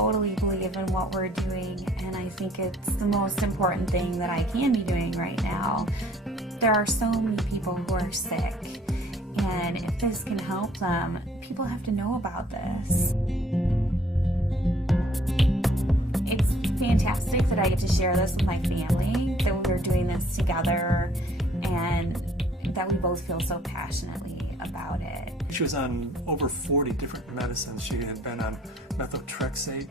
totally believe in what we're doing, and I think it's the most important thing that I can be doing right now. There are so many people who are sick, and if this can help them, people have to know about this. It's fantastic that I get to share this with my family, that we're doing this together, and that we both feel so passionately about it. She was on over 40 different medicines. She had been on methotrexate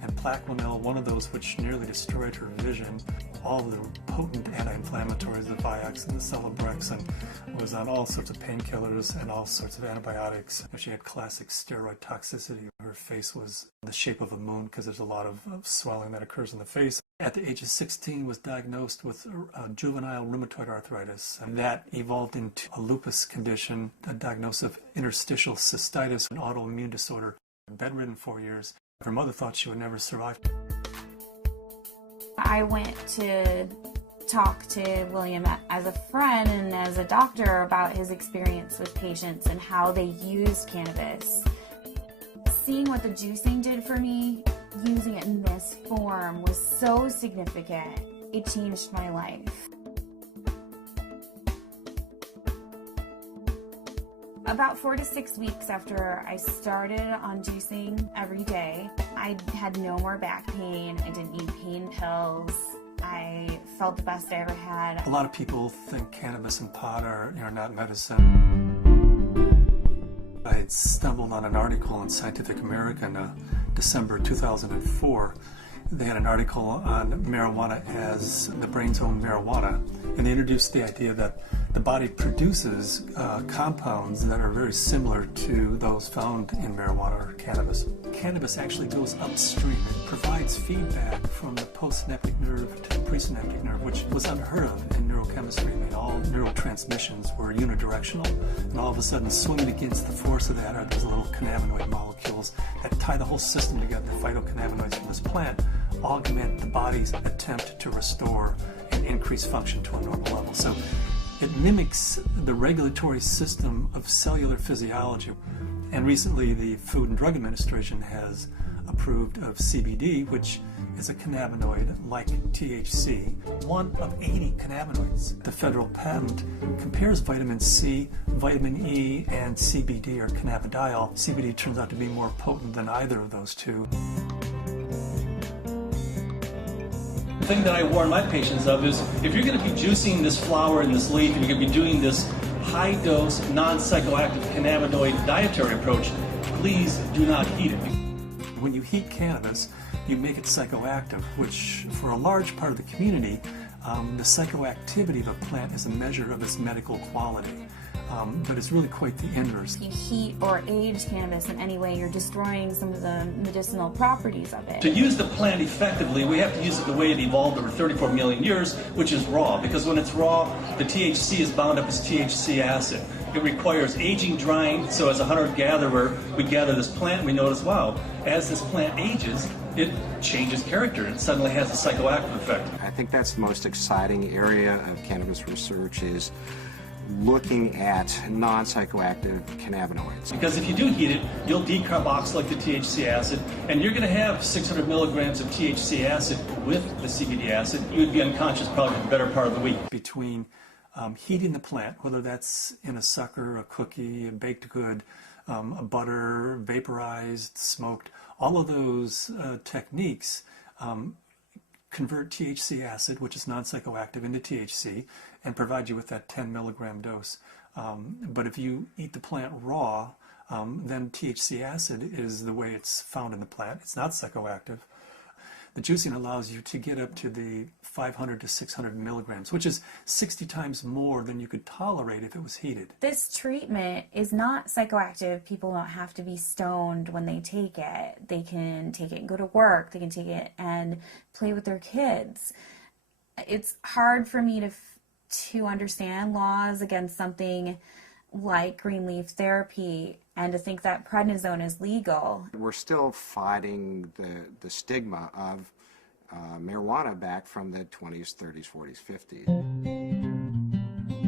and Plaquenil, one of those which nearly destroyed her vision, all the potent anti-inflammatories, the Vioxx and the Celebrex, and was on all sorts of painkillers and all sorts of antibiotics. She had classic steroid toxicity. Her face was the shape of a moon because there's a lot of swelling that occurs in the face. At the age of 16, was diagnosed with juvenile rheumatoid arthritis, and that evolved into a lupus condition, a diagnosis of interstitial cystitis, an autoimmune disorder. Bedridden 4 years. Her mother thought she would never survive. I went to talk to William as a friend and as a doctor about his experience with patients and how they used cannabis. Seeing what the juicing did for me, using it in this form, was so significant. It changed my life. About 4 to 6 weeks after I started on juicing every day, I had no more back pain. I didn't need pain pills. I felt the best I ever had. A lot of people think cannabis and pot are not medicine. I had stumbled on an article in Scientific American, December 2004. They had an article on marijuana as the brain's own marijuana, and they introduced the idea that the body produces compounds that are very similar to those found in marijuana or cannabis. Cannabis actually goes upstream. It provides feedback from the postsynaptic nerve to the presynaptic nerve, which was unheard of in neurochemistry. I mean, all neurotransmissions were unidirectional, and all of a sudden, swimming against the force of that are those little cannabinoid molecules that tie the whole system together. The phytocannabinoids from this plant augment the body's attempt to restore and increase function to a normal level. So it mimics the regulatory system of cellular physiology. And recently the Food and Drug Administration has approved of CBD, which is a cannabinoid like THC, one of 80 cannabinoids. The federal patent compares vitamin C, vitamin E, and CBD, or cannabidiol. CBD turns out to be more potent than either of those two. The thing that I warn my patients of is, if you're going to be juicing this flower and this leaf, and you're going to be doing this high-dose, non-psychoactive cannabinoid dietary approach, please do not heat it. When you heat cannabis, you make it psychoactive, which for a large part of the community, the psychoactivity of a plant is a measure of its medical quality. But it's really quite the inverse. If you heat or age cannabis in any way, you're destroying some of the medicinal properties of it. To use the plant effectively, we have to use it the way it evolved over 34 million years, which is raw. Because when it's raw, the THC is bound up as THC acid. It requires aging, drying, so as a hunter-gatherer, we gather this plant and we notice, wow, as this plant ages, it changes character. It suddenly has a psychoactive effect. I think that's the most exciting area of cannabis research, is looking at non-psychoactive cannabinoids. Because if you do heat it, you'll decarboxylate the THC acid, and you're going to have 600 milligrams of THC acid with the CBD acid. You would be unconscious probably for the better part of the week. Between heating the plant, whether that's in a sucker, a cookie, a baked good, a butter, vaporized, smoked, all of those techniques convert THC acid, which is non-psychoactive, into THC and provide you with that 10 milligram dose. But if you eat the plant raw, then THC acid is the way it's found in the plant. It's not psychoactive. The juicing allows you to get up to the 500 to 600 milligrams, which is 60 times more than you could tolerate if it was heated. This treatment is not psychoactive. People don't have to be stoned when they take it. They can take it and go to work. They can take it and play with their kids. It's hard for me to understand laws against something like green leaf therapy and to think that prednisone is legal. We're still fighting the stigma of marijuana back from the 20s, 30s, 40s, 50s.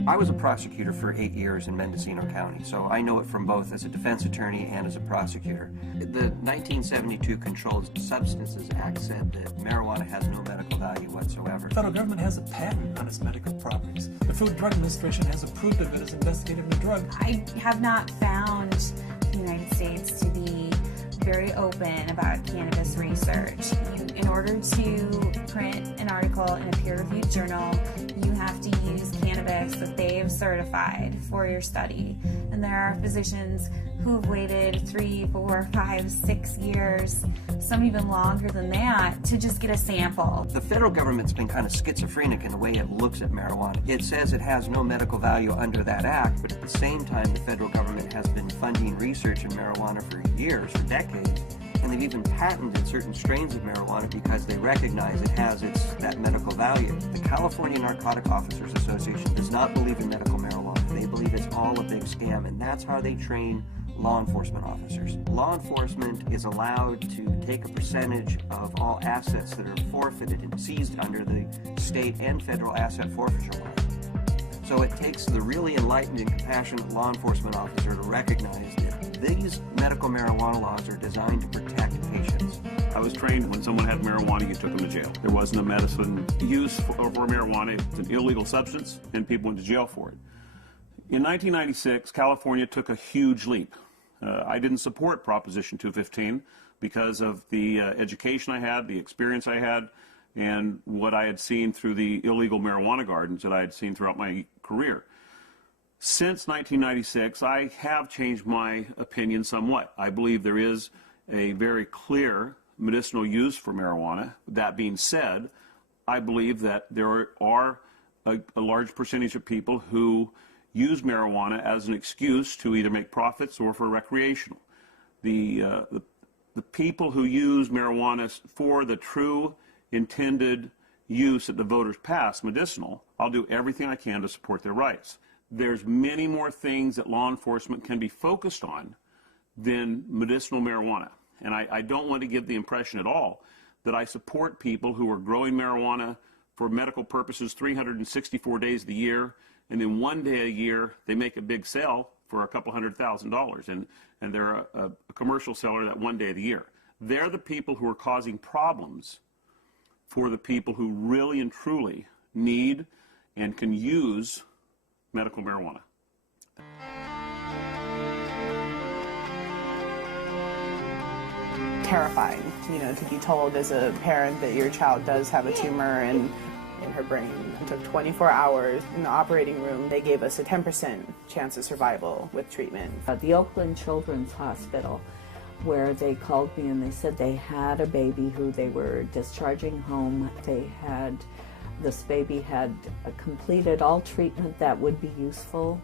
I was a prosecutor for 8 years in Mendocino County, so I know it from both as a defense attorney and as a prosecutor. The 1972 Controlled Substances Act said that marijuana has no medical value whatsoever. The federal government has a patent on its medical properties. The Food and Drug Administration has approved of it as investigative new drug. I have not found the United States to be very open about cannabis research. In order to print an article in a peer-reviewed journal, you have to use cannabis that they have certified for your study. And there are physicians who have waited 3, 4, 5, 6 years, some even longer than that, to just get a sample. The federal government's been kind of schizophrenic in the way it looks at marijuana. It says it has no medical value under that act, but at the same time, the federal government has been funding research in marijuana for years, for decades. And they've even patented certain strains of marijuana because they recognize it has that medical value. The California Narcotic Officers Association does not believe in medical marijuana. They believe it's all a big scam, and that's how they train law enforcement officers. Law enforcement is allowed to take a percentage of all assets that are forfeited and seized under the state and federal asset forfeiture law. So it takes the really enlightened and compassionate law enforcement officer to recognize that these medical marijuana laws are designed to protect patients. I was trained when someone had marijuana, you took them to jail. There wasn't a medicine use for marijuana. It's an illegal substance, and people went to jail for it. In 1996, California took a huge leap. I didn't support Proposition 215 because of the education I had, the experience I had, and what I had seen through the illegal marijuana gardens that I had seen throughout my career. Since 1996, I have changed my opinion somewhat. I believe there is a very clear medicinal use for marijuana. That being said, I believe that there are a large percentage of people who use marijuana as an excuse to either make profits or for recreational. The people who use marijuana for the true intended use that the voters passed, medicinal, I'll do everything I can to support their rights. There's many more things that law enforcement can be focused on than medicinal marijuana. And I don't want to give the impression at all that I support people who are growing marijuana for medical purposes 364 days of the year, and then one day a year they make a big sale for a couple $100,000, and they're a commercial seller that one day of the year. They're the people who are causing problems for the people who really and truly need and can use medical marijuana. Terrifying, to be told as a parent that your child does have a tumor in her brain. It took 24 hours in the operating room. They gave us a 10% chance of survival with treatment. The Oakland Children's Hospital, where they called me and they said they had a baby who they were discharging home. This baby had completed all treatment that would be useful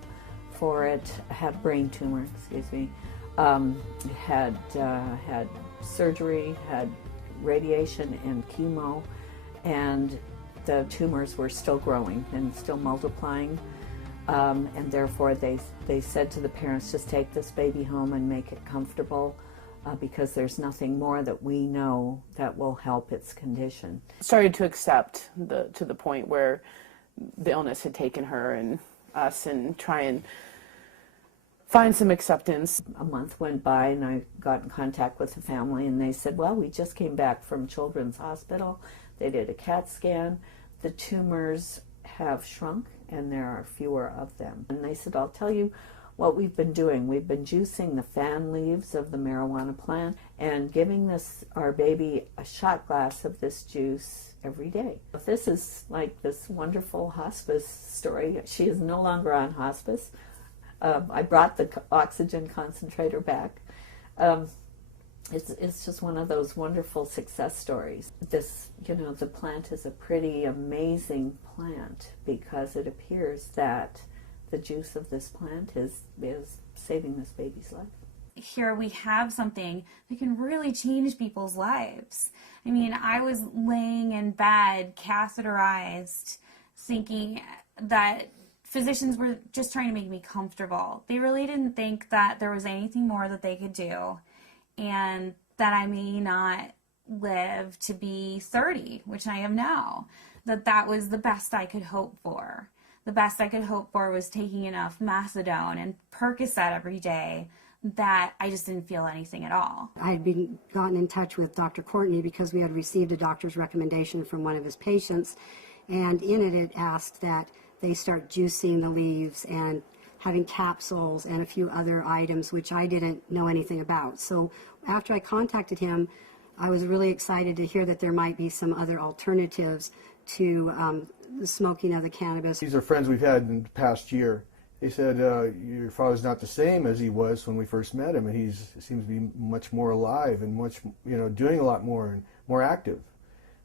for it, had brain tumor, had surgery, had radiation and chemo, and the tumors were still growing and still multiplying. And therefore they said to the parents, just take this baby home and make it comfortable, because there's nothing more that we know that will help its condition. Started to accept to the point where the illness had taken her and us, and try and find some acceptance. A month went by and I got in contact with the family, and they said, well, we just came back from Children's Hospital. They did a CAT scan. The tumors have shrunk and there are fewer of them. And they said, I'll tell you what we've been doing. We've been juicing the fan leaves of the marijuana plant and giving our baby a shot glass of this juice every day. This is like this wonderful hospice story. She is no longer on hospice. I brought the oxygen concentrator back. It's just one of those wonderful success stories. The plant is a pretty amazing plant because it appears that the juice of this plant is saving this baby's life. Here we have something that can really change people's lives. I mean, I was laying in bed, catheterized, thinking that physicians were just trying to make me comfortable. They really didn't think that there was anything more that they could do, and that I may not live to be 30, which I am now. That was the best I could hope for. the best I could hope for was taking enough methadone and Percocet every day that I just didn't feel anything at all. I had gotten in touch with Dr. Courtney because we had received a doctor's recommendation from one of his patients, and in it asked that they start juicing the leaves and having capsules and a few other items which I didn't know anything about. So after I contacted him, I was really excited to hear that there might be some other alternatives to the smoking of the cannabis. These are friends we've had in the past year. They said, your father's not the same as he was when we first met him, and he seems to be much more alive and much, doing a lot more and more active.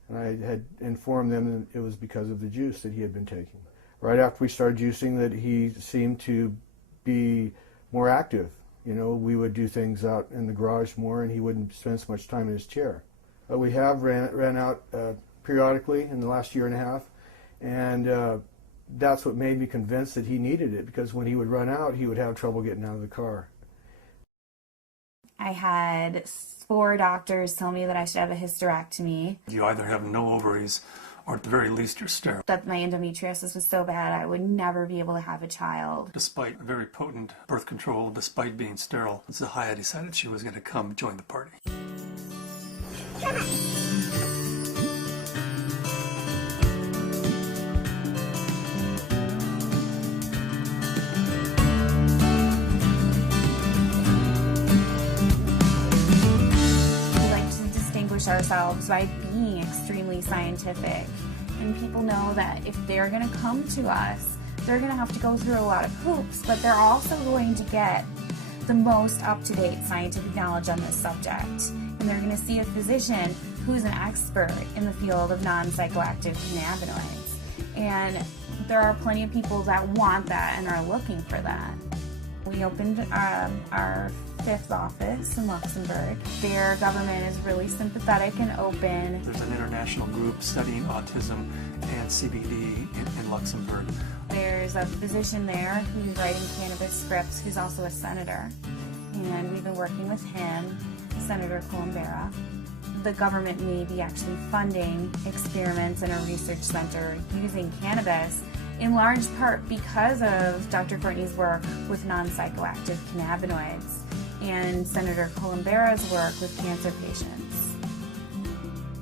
And I had informed them that it was because of the juice that he had been taking. Right after we started juicing, that he seemed to be more active. We would do things out in the garage more, and he wouldn't spend so much time in his chair. But we have ran out periodically in the last year and a half, and that's what made me convinced that he needed it, because when he would run out, he would have trouble getting out of the car. I had 4 doctors tell me that I should have a hysterectomy. You either have no ovaries, or at the very least you're sterile. That my endometriosis was so bad I would never be able to have a child. Despite very potent birth control, despite being sterile, Zahaya decided she was going to come join the party. Come on. Ourselves by being extremely scientific, and people know that if they're going to come to us, they're going to have to go through a lot of hoops, but they're also going to get the most up-to-date scientific knowledge on this subject, and they're going to see a physician who's an expert in the field of non-psychoactive cannabinoids, and there are plenty of people that want that and are looking for that. We opened our 5th office in Luxembourg. Their government is really sympathetic and open. There's an international group studying autism and CBD in Luxembourg. There's a physician there who's writing cannabis scripts who's also a senator, and we've been working with him, Senator Columbera. The government may be actually funding experiments in a research center using cannabis, in large part because of Dr. Courtney's work with non-psychoactive cannabinoids and Senator Columbera's work with cancer patients.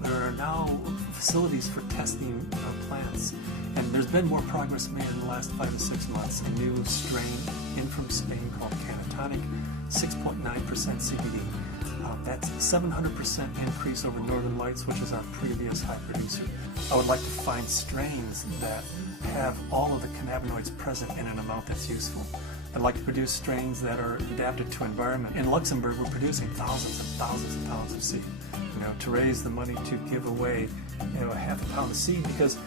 There are now facilities for testing plants, and there's been more progress made in the last 5 to 6 months. A new strain in from Spain called Cannatonic, 6.9% CBD. That's 700% increase over Northern Lights, which is our previous high producer. I would like to find strains that have all of the cannabinoids present in an amount that's useful. I'd like to produce strains that are adapted to environment. In Luxembourg, we're producing thousands and thousands of pounds of seed, to raise the money to give away, a half a pound of seed, because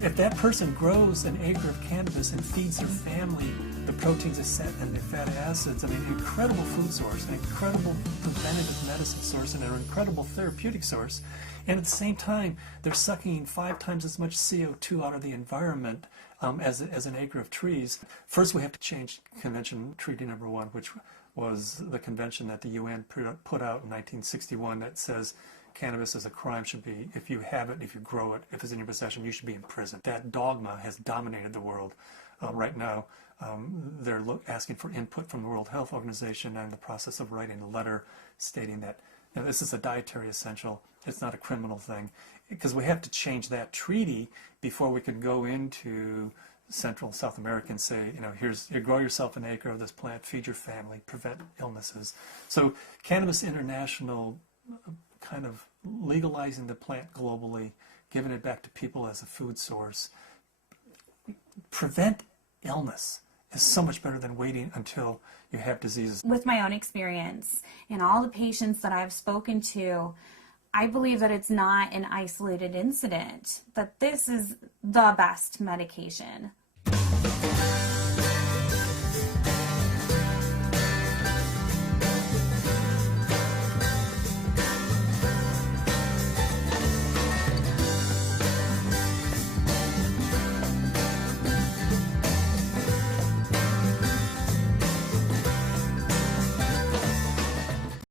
if that person grows an acre of cannabis and feeds their family the proteins and the fatty acids, incredible food source, an incredible preventative medicine source, and an incredible therapeutic source, and at the same time, they're sucking 5 times as much CO2 out of the environment as an acre of trees. First, we have to change Convention Treaty Number 1, which was the convention that the UN put out in 1961 that says cannabis is a crime, should be, if you have it, if you grow it, if it's in your possession, you should be in prison. That dogma has dominated the world right now. They're asking for input from the World Health Organization, and in the process of writing a letter stating that this is a dietary essential. It's not a criminal thing, because we have to change that treaty before we can go into Central and South America and say, you grow yourself an acre of this plant, feed your family, prevent illnesses. So Cannabis International kind of legalizing the plant globally, giving it back to people as a food source, prevent illness is so much better than waiting until you have diseases. With my own experience and all the patients that I've spoken to, I believe that it's not an isolated incident, that this is the best medication